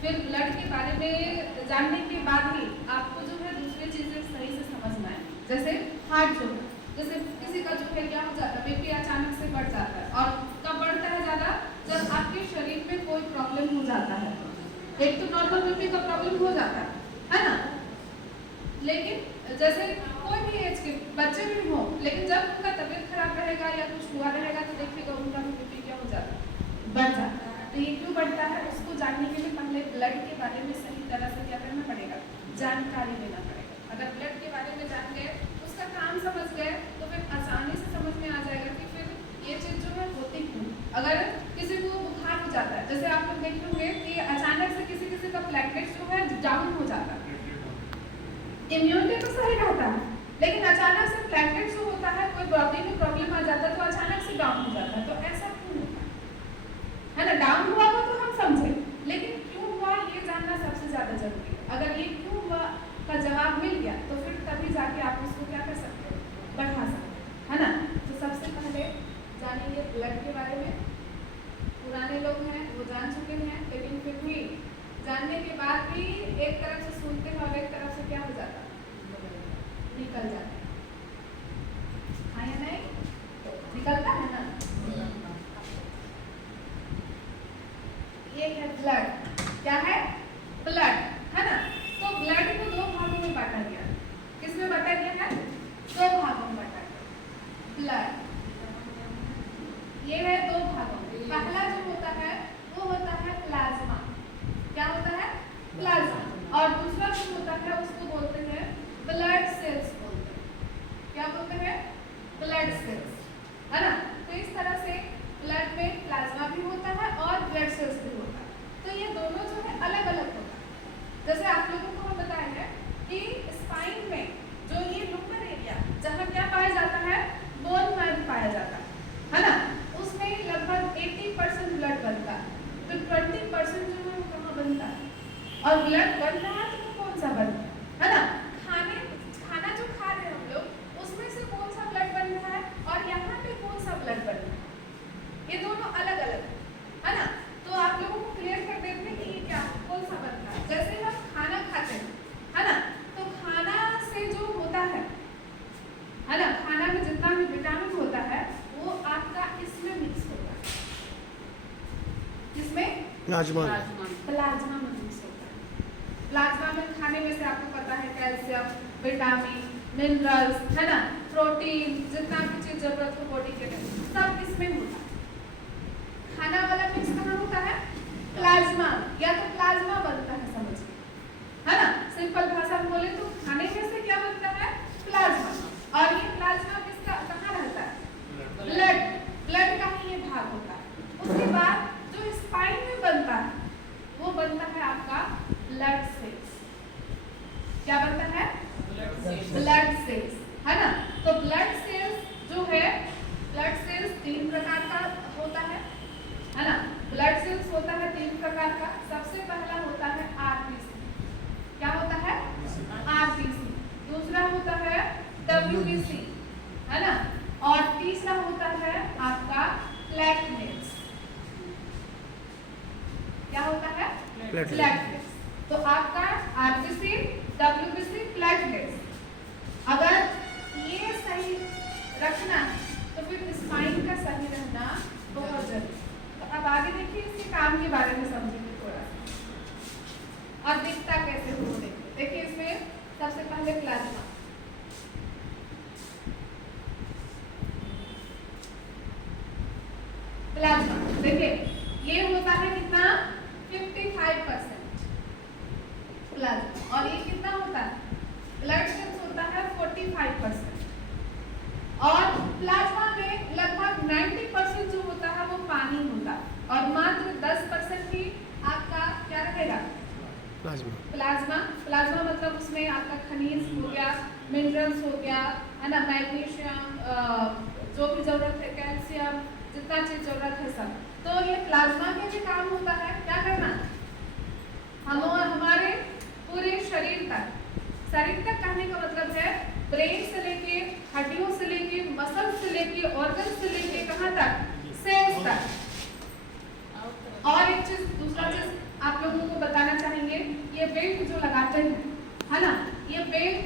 फिर ब्लड के बारे में जानने के बाद ही आपको जो है दूसरी चीजें सही से समझना है। जैसे हार्ट जो है, जैसे किसी का जो है क्या हो जाता है, बीपी अचानक से बढ़ जाता है। और कब बढ़ता है ज्यादा? जब आपके शरीर में कोई प्रॉब्लम हो जाता है। एक तो नॉर्मल बीपी का प्रॉब्लम हो जाता है ना, लेकिन जैसे कोई भी एज के बच्चे भी हो, लेकिन जब उनका तबीयत खराब रहेगा या कुछ हुआ रहेगा तो देखिएगा उनका भी बीपी क्या हो जाता है, बढ़ जाता है। तो ये क्यों बढ़ता है, उसको जानने के लिए पहले ब्लड के बारे में सही तरह से क्या करना पड़ेगा, जानकारी लेना पड़ेगा। अगर ब्लड के बारे में जान गए, उसका काम समझ गए, तो फिर आसानी से समझ में आ जाएगा कि फिर ये चीज़ जो है होती क्यों। अगर किसी को बुखार हो जाता है, जैसे आप लोग देखे होंगे कि अचानक से किसी किसी का प्लेटलेट्स जो है डाउन हो जाता है, इम्यूनिटी तो सही रहता है, लेकिन अचानक से प्लेटलेट्स जो होता है कोई बॉडी में प्रॉब्लम आ जाता है तो अचानक से डाउन हो जाता है। तो ऐसा क्यों होता है ना, डाउन हुआ हो तो हम समझे, लेकिन क्यों हुआ ये जानना सबसे ज्यादा जरूरी है। अगर ये क्यों हुआ का जवाब मिल गया तो फिर तभी जाके आप उसको क्या कर सकते हो, बढ़ा सकते हो, है ना। तो सबसे पहले जानेंगे ब्लड के बारे में। पुराने लोग हैं वो जान चुके हैं, लेकिन फिर भी जानने के बाद भी एक तरफ से सुनते हैं और एक तरफ से क्या हो जाता है, निकल जाता है, हाँ या नहीं, निकलता है ना। ये है ब्लड, क्या है, ब्लड, है ना। तो ब्लड को दो भागों में बांटा गया। किसमें बांटा गया है, दो भागों में बांटा गया ब्लड। ये है दो भागों में। पहला जो होता है वो होता है प्लाज्मा। क्या होता है, प्लाज्मा। और दूसरा जो होता है उसको बोलते हैं ब्लड सेल्स बोलते हैं। क्या बोलते हैं, ब्लड सेल्स, है ना। तो इस तरह से ब्लड में प्लाज्मा भी होता है और ब्लड सेल्स भी होता है। तो ये दोनों जो है अलग अलग होता है। जैसे आप लोगों को हम बताए हैं कि स्पाइन में जो ये लोअर एरिया जहाँ क्या पाया जाता है, बोन मैरो पाया जाता है ना, उसमें लगभग 80% ब्लड बनता है। तो 20% जो है वो कहाँ बनता है, और ब्लड बन रहा है तो वो कौन सा बनता है ना। खाना जो खा रहे हैं हम लोग उसमें से कौन सा ब्लड बन रहा है और यहाँ पे कौन सा ब्लड बन रहा है, ये दोनों अलग अलग है ना। तो आप लोगों को क्लियर कर देते हैं कि ये क्या कौन सा बनता है। जैसे हम खाना खाते हैं, है ना, तो खाना से जो होता है ना, खाना में जितना भी विटामिन होता है वो आपका इसमें मिक्स होता है, इसमें प्लाज्मा में मिक्स होता है। प्लाज्मा में खाने में से आपको पता है कैल्शियम, विटामिन, मिनरल्स, है ना, प्रोटीन, जितना भी चीज जरूरत हो बॉडी के लिए सब इसमें होता है। खाना वाला मिक्स कहाँ होता है, प्लाज्मा, या तो प्लाज्मा बनता है, समझिए, है ना। सिंपल भाषा में बोले तो खाने में से क्या बनता है, प्लाज्मा। और ये प्लाज्मा किसका कहाँ रहता है, ब्लड का ही ये भाग होता है। उसके बाद जो स्पाइन में बनता है वो बनता है आपका ब्लड सेल्स। क्या बनता है, ब्लड सेल्स, है ना। तो ब्लड सेल्स जो है, ब्लड सेल्स 3 प्रकार का होता है ना। ब्लड सेल्स होता है 3 प्रकार का। सबसे पहला होता है आरबीसी। क्या होता है, आरबीसी। दूसरा होता है डब्ल्यूबीसी, है ना। और तीसरा होता है आपका प्लेटलेट्स। क्या होता है, प्लेटलेट्स। तो आपका आरबीसी, डब्ल्यूबीसी, प्लेटलेट्स। अगर ये सही रखना है तो फिर स्पाइन का सही रहना बहुत जरूरी। तो अब आगे देखिए इसके काम के बारे में समझेंगे थोड़ा सा, और दिखता कैसे हो देखिए। इसमें सबसे पहले प्लाज्मा, देखिए ये होता है कितना, 55% प्लाज्मा। और ये कितना होता है, ब्लड सेल्स होता है 45%। और प्लाज्मा में लगभग 90% जो होता है वो पानी होता है, और मात्र 10% ही आपका क्या रहेगा, प्लाज्मा मतलब उसमें आपका खनिज हो गया, मिनरल्स हो गया, है ना, मैग्नीशियम, जो भी जरूरत है, कैल्शियम, जितना चीज जरूरत है सब। तो ये प्लाज्मा के भी काम होता है क्या करना, हमारे पूरे शरीर तक कहने का मतलब है ब्रेन से लेके, हड्डियों से लेके, मसल से लेके, ऑर्गन से लेके, कहाँ तक, सेल्स तक। और एक चीज, दूसरा चीज आप लोगों को बताना जाते हैं, है ना। ये पेट